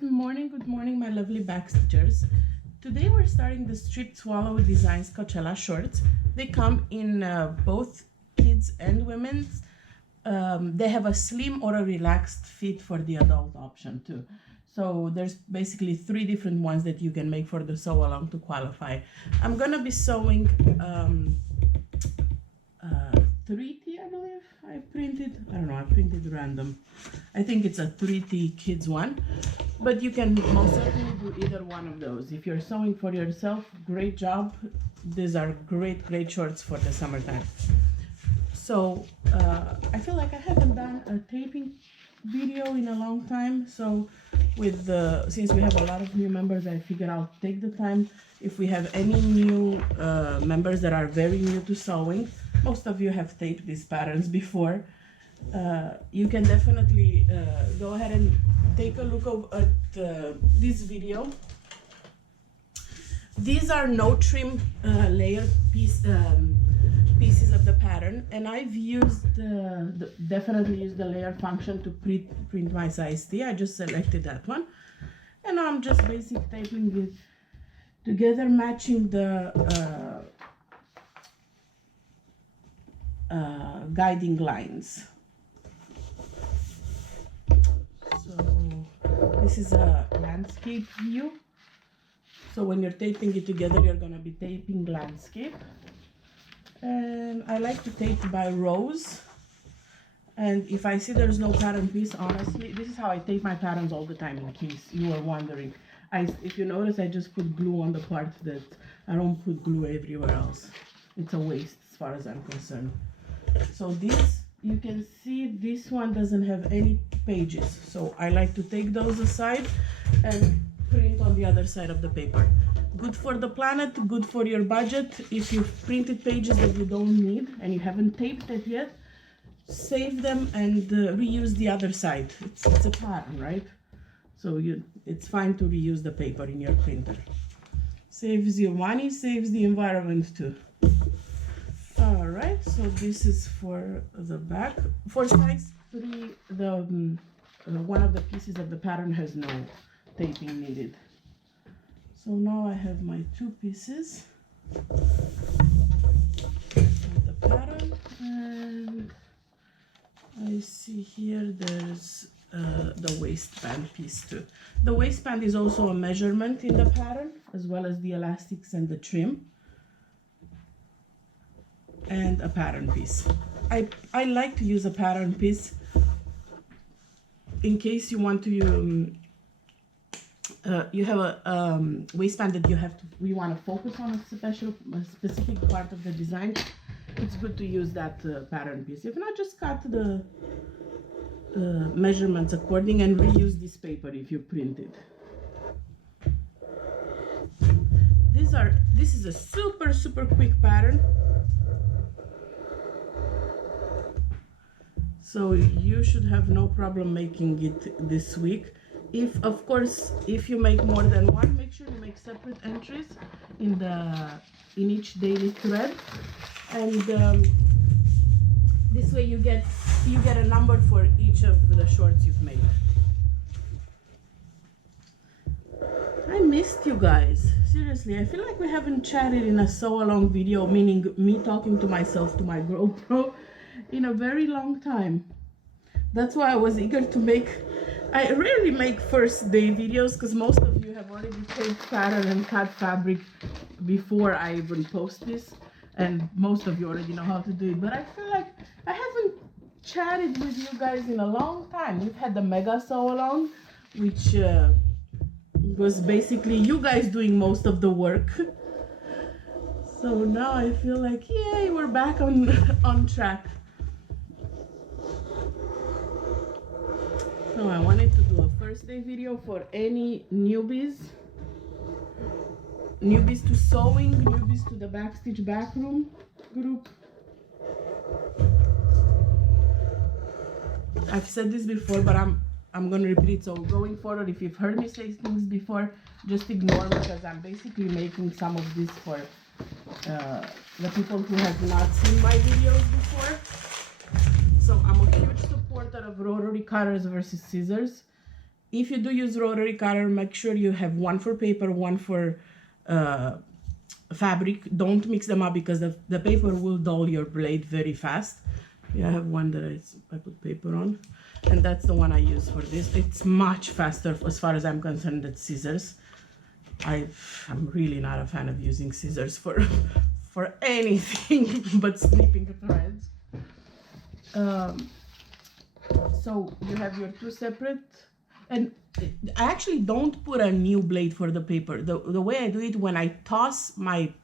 Good morning, my lovely backstitchers. Today we're starting the Strip Swallow Designs Coachella shorts. They come in both kids and women's. They have a slim or a relaxed fit for the adult option too. So there's basically three different ones that you can make for the sew along to qualify. I'm gonna be sewing 3T, I believe. I printed random. I think it's a 3T kids one, but you can most certainly do either one of those. If you're sewing for yourself, great job. These are great shorts for the summertime. So I feel like I haven't done a taping video in a long time. So since we have a lot of new members, I figured I'll take the time. If we have any new members that are very new to sewing, most of you have taped these patterns before. You can definitely go ahead and take a look at this video. These are no trim layer pieces of the pattern, and I've used definitely used the layer function to print my size T. I just selected that one, and now I'm just basic taping it together, matching the guiding lines. So this is a landscape view. So when you're taping it together, you're gonna be taping landscape. And I like to tape by rows. And if I see there's no pattern piece, honestly, this is how I tape my patterns all the time, in case you were wondering. If you notice, I just put glue on the part that I don't put glue everywhere else. It's a waste as far as I'm concerned. So this, you can see this one doesn't have any pages. So I like to take those aside and print on the other side of the paper. Good for the planet, good for your budget. If you've printed pages that you don't need and you haven't taped it yet, save them and reuse the other side. It's a pattern, right? So it's fine to reuse the paper in your printer. Saves you money, saves the environment too. All right, so this is for the back. For size 3, one of the pieces of the pattern has no taping needed. So now I have my 2 pieces of the pattern, and I see here there's the waistband piece too. The waistband is also a measurement in the pattern, as well as the elastics and the trim, and a pattern piece. I like to use a pattern piece in case you want to you have a waistband that you want to focus on a specific part of the design. It's good to use that pattern piece. If not, just cut the measurements according and reuse this paper if you print it. This is a super quick pattern. So you should have no problem making it this week. Of course, if you make more than one, make sure you make separate entries in each daily thread, and this way you get a number for each of the shorts you've made. I missed you guys. Seriously, I feel like we haven't chatted in a sew along video, meaning me talking to myself to my GoPro, in a very long time. That's why I was eager to make. I rarely make first day videos because most of you have already taped pattern and cut fabric before I even post this, and most of you already know how to do it. But I feel like I haven't chatted with you guys in a long time. We've had the mega sew along, which was basically you guys doing most of the work. So now I feel like, yay, we're back on track. So I wanted to do a first day video for any newbies to sewing, newbies to the backstitch backroom group. I've said this before, but I'm gonna repeat it. So going forward, if you've heard me say things before, just ignore me, because I'm basically making some of this for the people who have not seen my videos before. So I'm a huge supporter of rotary cutters versus scissors. if you do use rotary cutter, make sure you have one for paper, one for fabric. Don't mix them up because the paper will dull your blade very fast. Yeah, I have one that I put paper on, and that's the one I use for this. It's much faster as far as I'm concerned than scissors. I'm really not a fan of using scissors for anything but snipping threads. So you have your two separate, and I actually don't put a new blade for the paper. The way I do it, when I toss my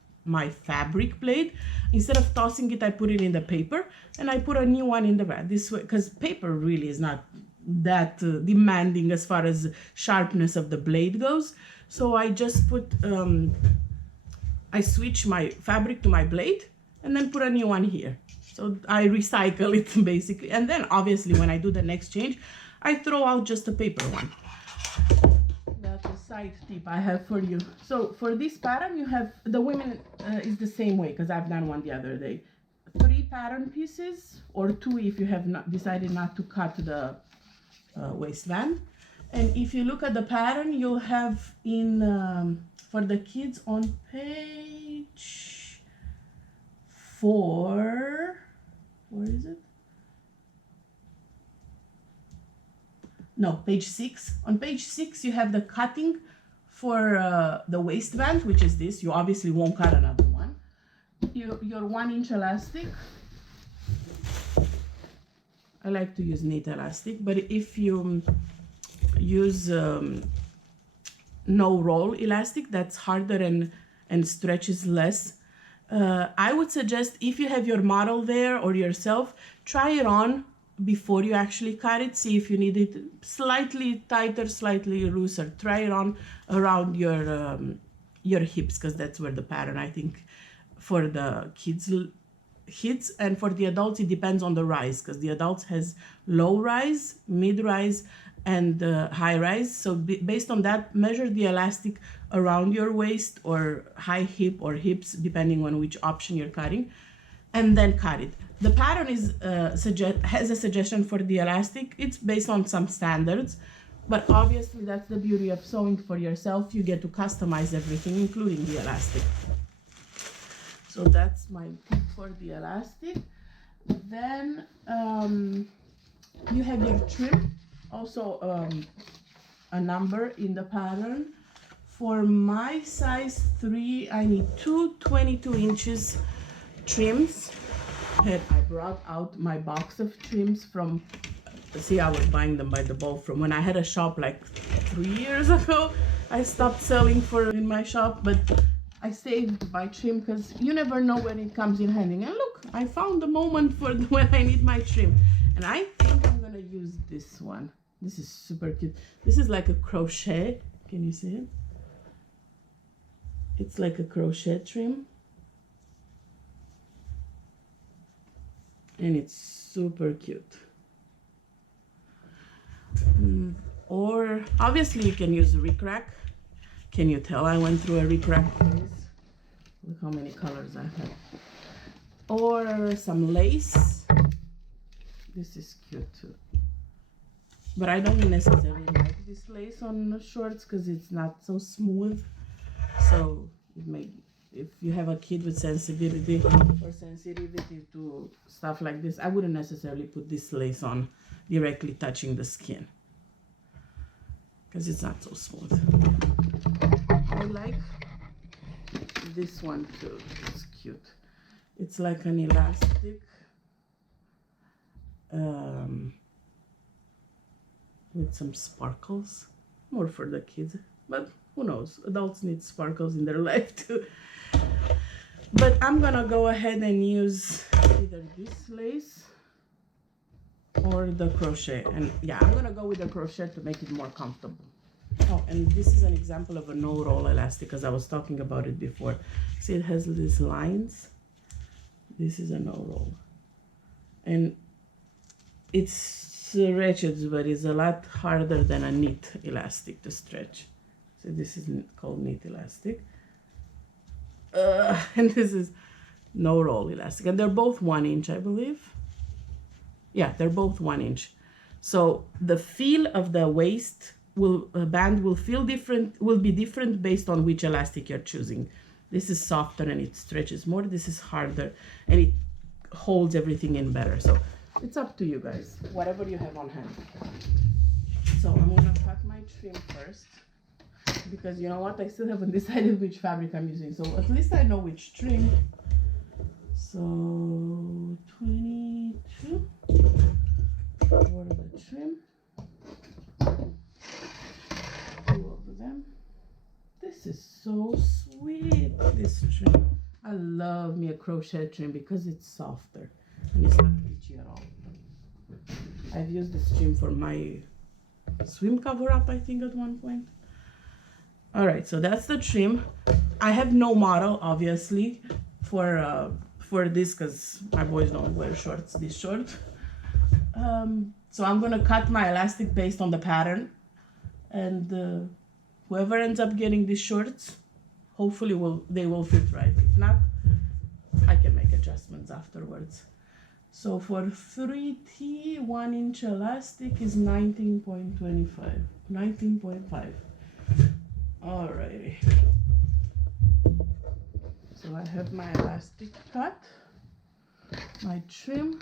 fabric blade, instead of tossing it, I put it in the paper and I put a new one in the bag. This way, because paper really is not that demanding as far as sharpness of the blade goes. So I just put, I switch my fabric to my blade and then put a new one here. So I recycle it basically. And then obviously when I do the next change, I throw out just the paper one. That's a side tip I have for you. So for this pattern, you have, the women is the same way, because I've done one the other day. 3 pattern pieces, or 2 if you have not decided not to cut the waistband. And if you look at the pattern, you'll have in, for the kids on page 4, where is it? No, page 6. On page 6, you have the cutting for the waistband, which is this. You obviously won't cut another one. Your 1-inch elastic. I like to use knit elastic, but if you use no roll elastic, that's harder and stretches less. I would suggest, if you have your model there or yourself, try it on before you actually cut it. See if you need it slightly tighter, slightly looser. Try it on around your hips, because that's where the pattern, I think, for the kids hits, and for the adults it depends on the rise, because the adults has low rise, mid rise, and high rise. So based on that, measure the elastic around your waist or high hip or hips, depending on which option you're cutting, and then cut it. The pattern is has a suggestion for the elastic. It's based on some standards, but obviously that's the beauty of sewing for yourself. You get to customize everything, including the elastic. So that's my tip for the elastic. Then you have your trim, also a number in the pattern. For my size 3, I need 2 22 inches trims. And I brought out my box of trims from, see, I was buying them by the ball from when I had a shop like 3 years ago. I stopped selling in my shop, but I saved my trim because you never know when it comes in handy. And look, I found the moment for when I need my trim. And I think I'm gonna use this one. This is super cute. This is like a crochet. Can you see it? It's like a crochet trim. And it's super cute. Or obviously you can use rickrack. Can you tell I went through a rickrack phase? Look how many colors I have. Or some lace. This is cute too. But I don't necessarily like this lace on the shorts because it's not so smooth. So it may, if you have a kid with sensitivity or sensitivity to stuff like this, I wouldn't necessarily put this lace on directly touching the skin because it's not so smooth. I like this one too. It's cute. It's like an elastic with some sparkles, more for the kids, but who knows, adults need sparkles in their life too. But I'm gonna go ahead and use either this lace or the crochet. And yeah, I'm gonna go with the crochet to make it more comfortable. Oh, and this is an example of a no-roll elastic, because I was talking about it before. See, it has these lines. This is a no-roll. And it stretches, but it's a lot harder than a knit elastic to stretch. So this is called knit elastic. And this is no-roll elastic. And they're both 1 inch, I believe. Yeah, they're both 1 inch. So the feel of the waist band will feel different, will be different based on which elastic you're choosing. This is softer and it stretches more. This is harder and it holds everything in better. So it's up to you guys, whatever you have on hand. So I'm gonna cut my trim first, because you know what, I still haven't decided which fabric I'm using. So at least I know which trim. So 22 for the trim. Two of them. This is so sweet, this trim. I love me a crochet trim because it's softer and it's not itchy at all. I've used this trim for my swim cover up, I think, at one point. All right, so that's the trim. I have no model, obviously, for this because my boys don't wear shorts this short. So I'm gonna cut my elastic based on the pattern, and whoever ends up getting these shorts, hopefully they will fit right. If not, I can make adjustments afterwards. So for 3T, 1 inch elastic is 19.25, 19.5. Alrighty. So I have my elastic cut, my trim,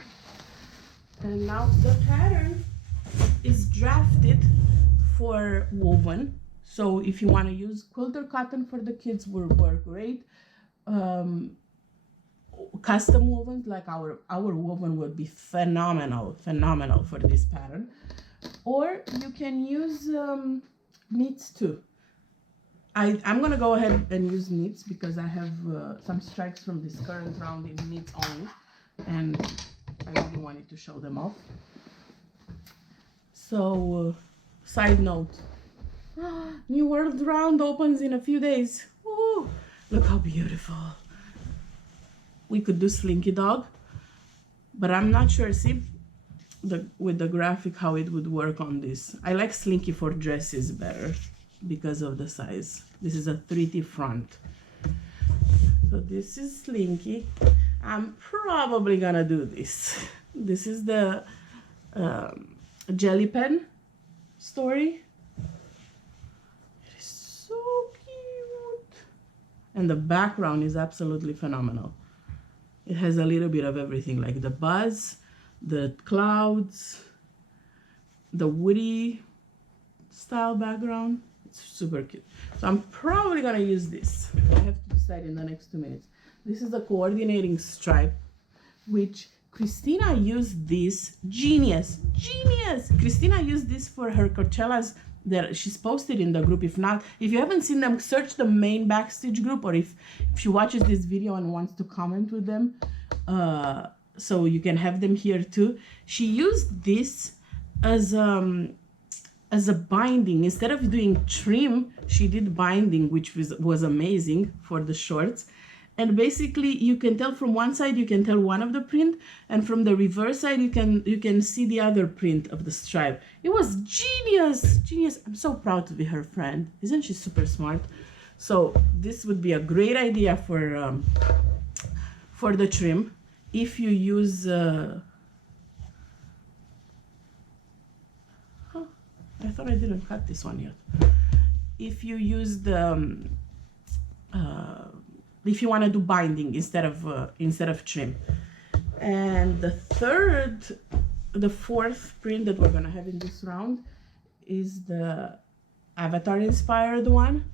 and now the pattern is drafted for woven. So if you want to use quilter cotton for the kids, will work great. Custom wovens like our woven would be phenomenal for this pattern. Or you can use knits too. I'm gonna go ahead and use knits because I have some strikes from this current round in knits only, and I really wanted to show them off. So side note, New World round opens in a few days. Ooh, look how beautiful. We could do Slinky Dog, but I'm not sure. See with the graphic how it would work on this. I like Slinky for dresses better because of the size. This is a 3T front. So this is Slinky. I'm probably gonna do this. This is the jelly pen story. It is so cute. And the background is absolutely phenomenal. It has a little bit of everything, like the buzz, the clouds, the woody style background. It's super cute. So I'm probably gonna use this. I have to decide in the next 2 minutes. This is the coordinating stripe, which Christina used this. Genius. Christina used this for her Coachellas that she's posted in the group. If not, if you haven't seen them, search the main backstage group, or if she watches this video and wants to comment with them, so you can have them here too. She used this as a binding. Instead of doing trim, she did binding, which was amazing for the shorts. And basically you can tell from one side, you can tell one of the print, and from the reverse side you can see the other print of the stripe. It was genius. I'm so proud to be her friend. Isn't she super smart? So this would be a great idea for the trim if you use I thought I didn't cut this one yet. If you use the if you want to do binding instead of trim. And the fourth print that we're gonna have in this round is the Avatar inspired one,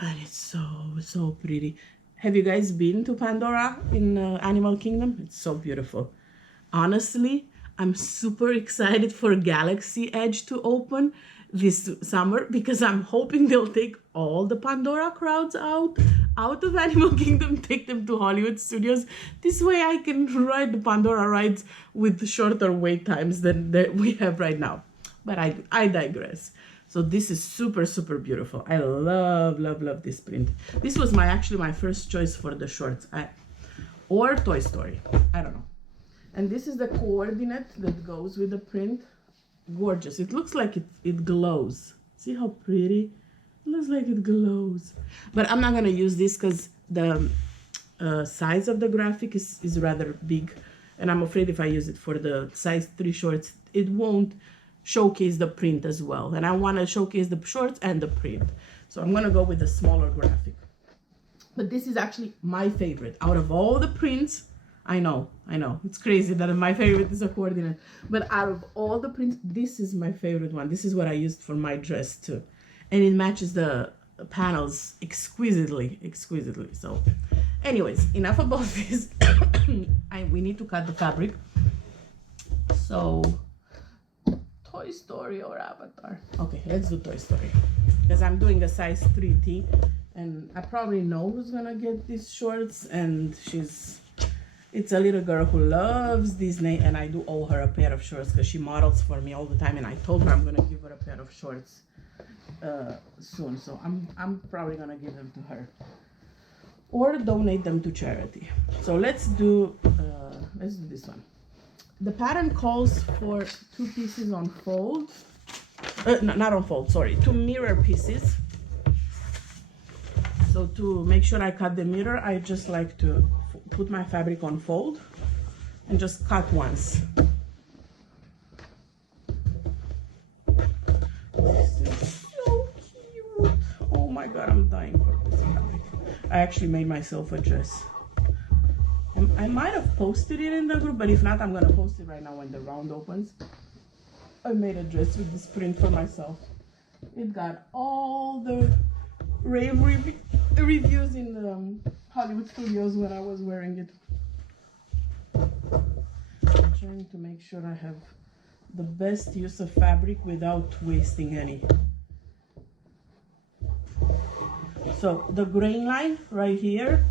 and it's so pretty. Have you guys been to Pandora in Animal Kingdom? It's so beautiful. Honestly, I'm super excited for Galaxy Edge to open this summer because I'm hoping they'll take all the Pandora crowds out of Animal Kingdom, take them to Hollywood Studios. This way I can ride the Pandora rides with shorter wait times than we have right now. But I digress. So this is super beautiful. I love this print. This was actually my first choice for the shorts. Or Toy Story. I don't know. And this is the coordinate that goes with the print. Gorgeous. It looks like it glows. See how pretty? It looks like it glows. But I'm not going to use this because the size of the graphic is rather big. And I'm afraid if I use it for the size 3 shorts, it won't showcase the print as well. And I want to showcase the shorts and the print. So I'm going to go with the smaller graphic. But this is actually my favorite. Out of all the prints, I know. It's crazy that my favorite is a coordinate. But out of all the prints, this is my favorite one. This is what I used for my dress too. And it matches the panels exquisitely. So anyways, enough about this. We need to cut the fabric. So Toy Story or Avatar? Okay, let's do Toy Story. Because I'm doing a size 3T. And I probably know who's gonna get these shorts. And it's a little girl who loves Disney. And I do owe her a pair of shorts because she models for me all the time. And I told her I'm gonna give her a pair of shorts soon. So I'm probably gonna give them to her. Or donate them to charity. So let's do this one. The pattern calls for 2 pieces on fold. No, not on fold, sorry. 2 mirror pieces. So to make sure I cut the mirror, I just like to put my fabric on fold and just cut once. This is so cute. Oh my God, I'm dying for this fabric. I actually made myself a dress. I might have posted it in the group, but if not, I'm gonna post it right now when the round opens. I made a dress with this print for myself. It got all the rave reviews in the Hollywood studios when I was wearing it. I'm trying to make sure I have the best use of fabric without wasting any. So the grain line right here,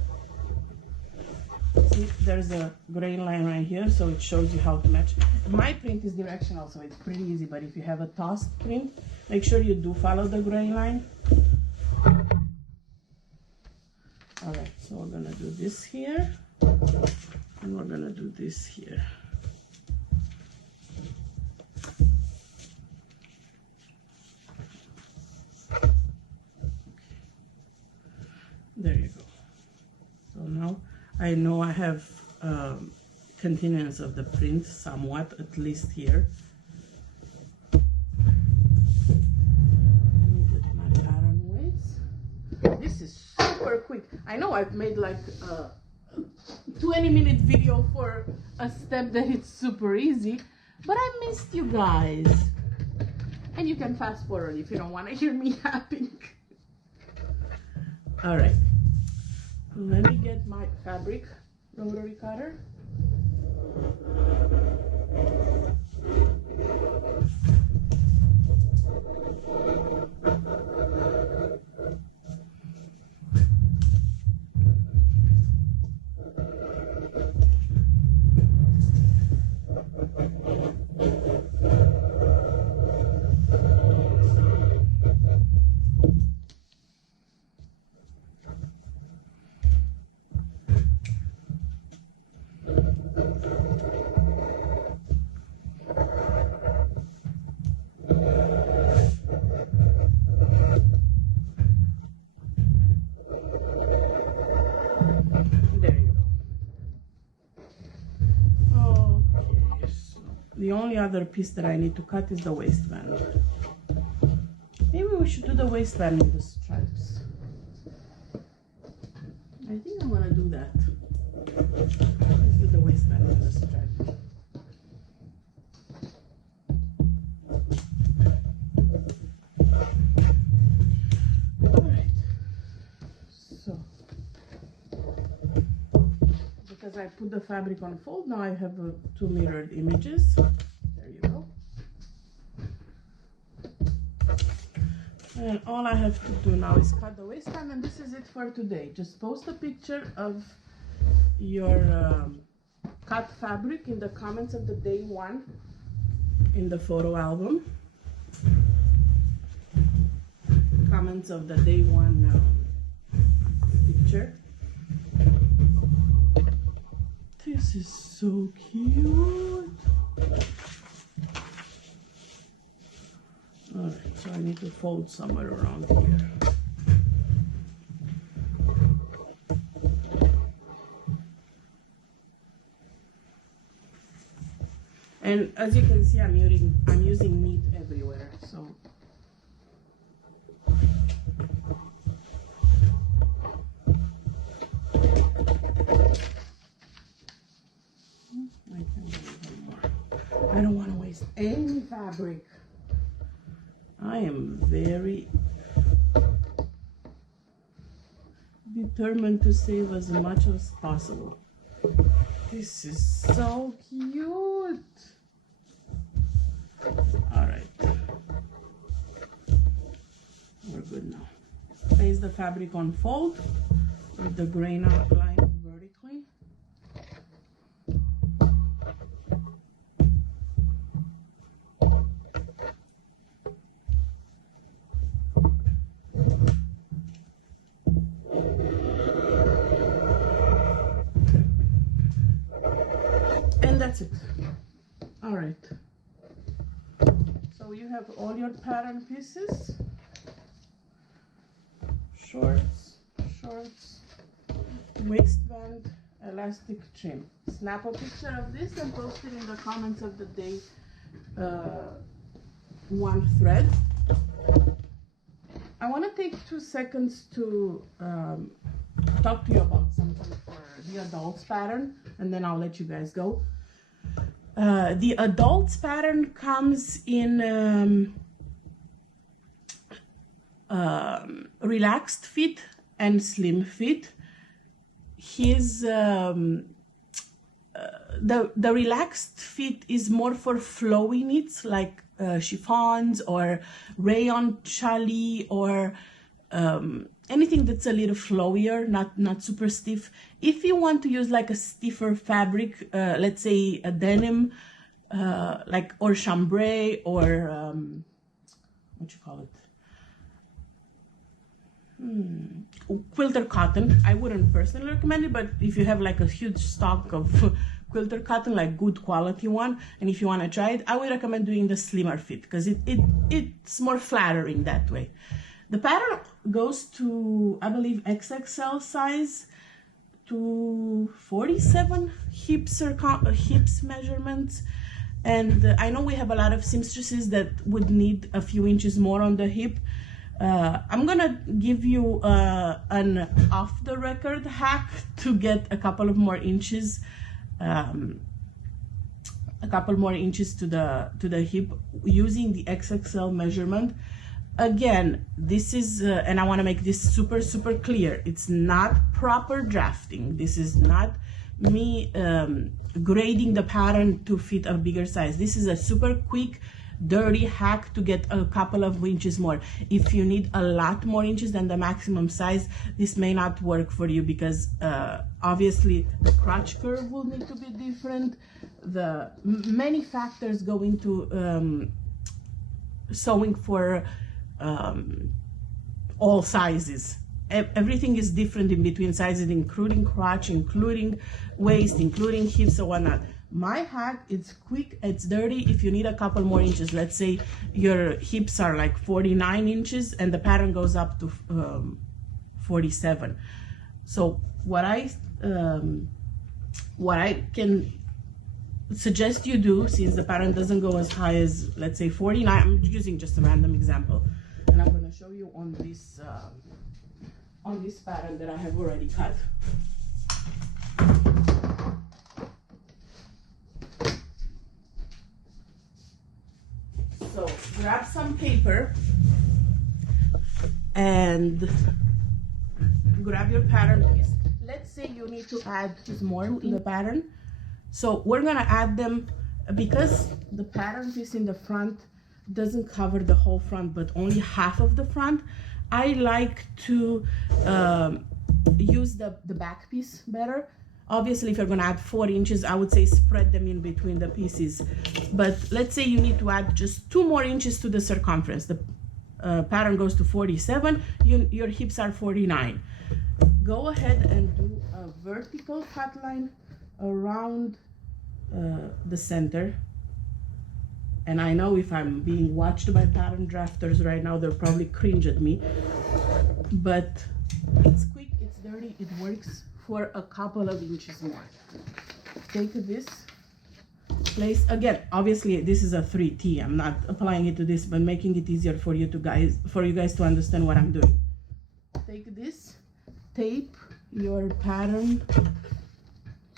see, there's a grain line right here, so it shows you how to match. My print is directional, so it's pretty easy, but if you have a tossed print, make sure you do follow the grain line. All right, so we're gonna do this here, and we're gonna do this here. There you go. So now I know I have continuance of the print somewhat, at least here. Let me get my pattern weights. This is super quick. I know I've made like a 20-minute video for a step that it's super easy, but I missed you guys. And you can fast forward if you don't want to hear me yapping. All right, let me get my fabric rotary cutter. The only other piece that I need to cut is the waistband. Maybe we should do the waistband with the stripes. I think I'm gonna do that. Let's do the waistband with the stripes. Alright. So, because I put the fabric on fold, now I have 2 mirrored images. There you go. And all I have to do now is cut the waistband, and this is it for today. Just post a picture of your cut fabric in the comments of the day 1 in the photo album. Comments of the day 1 picture. This is so cute. All right, so I need to fold somewhere around here. And as you can see, I'm using meat everywhere, so. I don't want to waste any fabric. I am very determined to save as much as possible. This is so cute. All right, we're good now. Place the fabric on fold with the grain outline vertically. And that's it. All right. So you have all your pattern pieces. Shorts, waistband, elastic trim. Snap a picture of this and post it in the comments of the day one thread. I want to take 2 seconds to talk to you about something for the adults pattern, and then I'll let you guys go. The adults pattern comes in relaxed fit and slim fit. His the relaxed fit is more for flowy knits like chiffons or rayon challis or anything that's a little flowier, not super stiff. If you want to use like a stiffer fabric, let's say a denim, like or chambray or what you call it, quilter cotton, I wouldn't personally recommend it, but if you have like a huge stock of quilter cotton, like good quality one, and if you want to try it, I would recommend doing the slimmer fit because it's more flattering that way. The pattern goes to, I believe, XXL size to 47 hips measurements. And I know we have a lot of seamstresses that would need a few inches more on the hip. I'm gonna give you an off-the-record hack to get a couple of more inches, to the hip using the XXL measurement. Again, this is, and I want to make this super clear. It's not proper drafting. This is not me grading the pattern to fit a bigger size. This is a super quick, dirty hack to get a couple of inches more. If you need a lot more inches than the maximum size, this may not work for you because obviously the crotch curve will need to be different. The many factors go into sewing for all sizes. Everything is different in between sizes, including crotch, including waist, including hips and whatnot. My hack, it's quick, it's dirty. If you need a couple more inches, let's say your hips are like 49 inches and the pattern goes up to 47. So what I can suggest you do, since the pattern doesn't go as high as, let's say 49, I'm using just a random example, and I'm going to show you on this pattern that I have already cut. So grab some paper and grab your pattern piece. Let's say you need to add more to the pattern. So we're gonna add them because the pattern piece in the front doesn't cover the whole front, but only half of the front. I like to use the back piece better. Obviously, if you're gonna add 4 inches, I would say spread them in between the pieces. But let's say you need to add just 2 more inches to the circumference. The pattern goes to 47, your hips are 49. Go ahead and do a vertical cut line around the center. And I know if I'm being watched by pattern drafters right now, they'll probably cringe at me. But it's quick, it's dirty, it works for a couple of inches more. Take this place. Again, obviously this is a 3T. I'm not applying it to this, but making it easier for you guys to understand what I'm doing. Take this, tape your pattern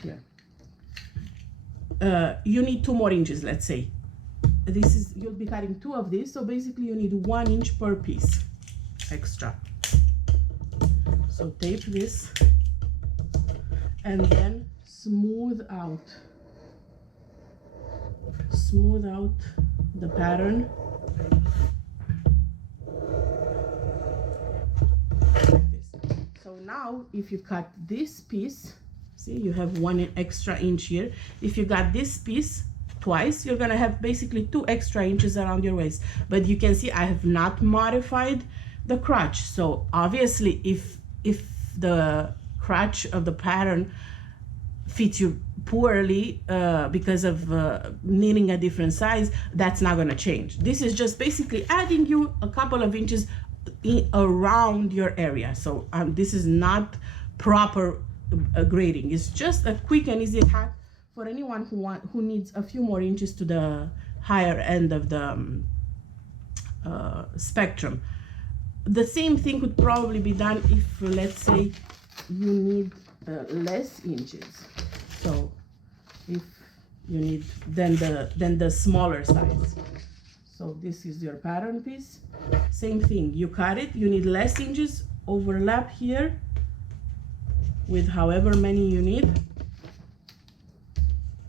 here. You need 2 more inches, let's say. You'll be cutting 2 of these, so basically you need 1 inch per piece extra. So tape this and then smooth out the pattern like this. So now if you cut this piece, see, you have 1 extra inch here. If you got this piece twice, you're gonna have basically 2 extra inches around your waist. But you can see I have not modified the crotch. So obviously if the crotch of the pattern fits you poorly because of needing a different size, that's not going to change. This is just basically adding you a couple of inches around your area. So this is not proper grading. It's just a quick and easy hack for anyone who needs a few more inches to the higher end of the spectrum. The same thing could probably be done if, let's say, you need less inches. So if you need then the smaller size. So this is your pattern piece. Same thing, you cut it, you need less inches, overlap here with however many you need,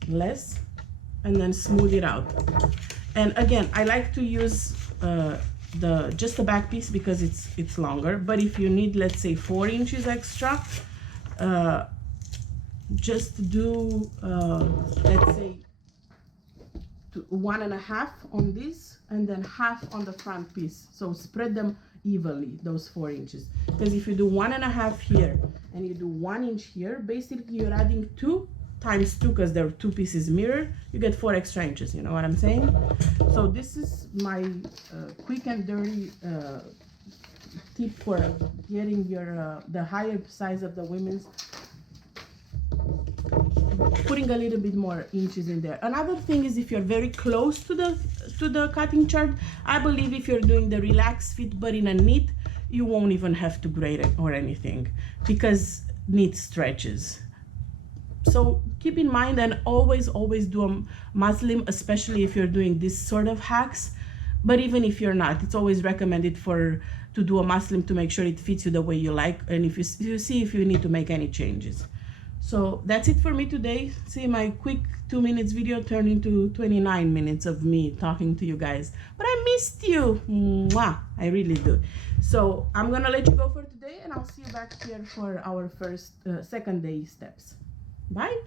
less, and then smooth it out. And again, I like to use just the back piece because it's longer. But if you need, let's say, 4 inches extra, just do let's say 1.5 on this and then half on the front piece. So spread them evenly, those 4 inches, because if you do 1.5 here and you do 1 inch here, basically you're adding 2 times 2, because there are 2 pieces mirrored, you get 4 extra inches. You know what I'm saying? So this is my quick and dirty tip for getting your the higher size of the women's, putting a little bit more inches in there. Another thing is, if you're very close to the cutting chart, I believe if you're doing the relaxed fit but in a knit, you won't even have to grade it or anything, because knit stretches. So keep in mind, and always do a muslim, especially if you're doing this sort of hacks. But even if you're not, it's always recommended to do a muslim to make sure it fits you the way you like, and if you see if you need to make any changes. So that's it for me today. See, my quick 2 minutes video turned into 29 minutes of me talking to you guys. But I missed you. Mwah! I really do. So I'm gonna let you go for today, and I'll see you back here for our second day steps. Bye.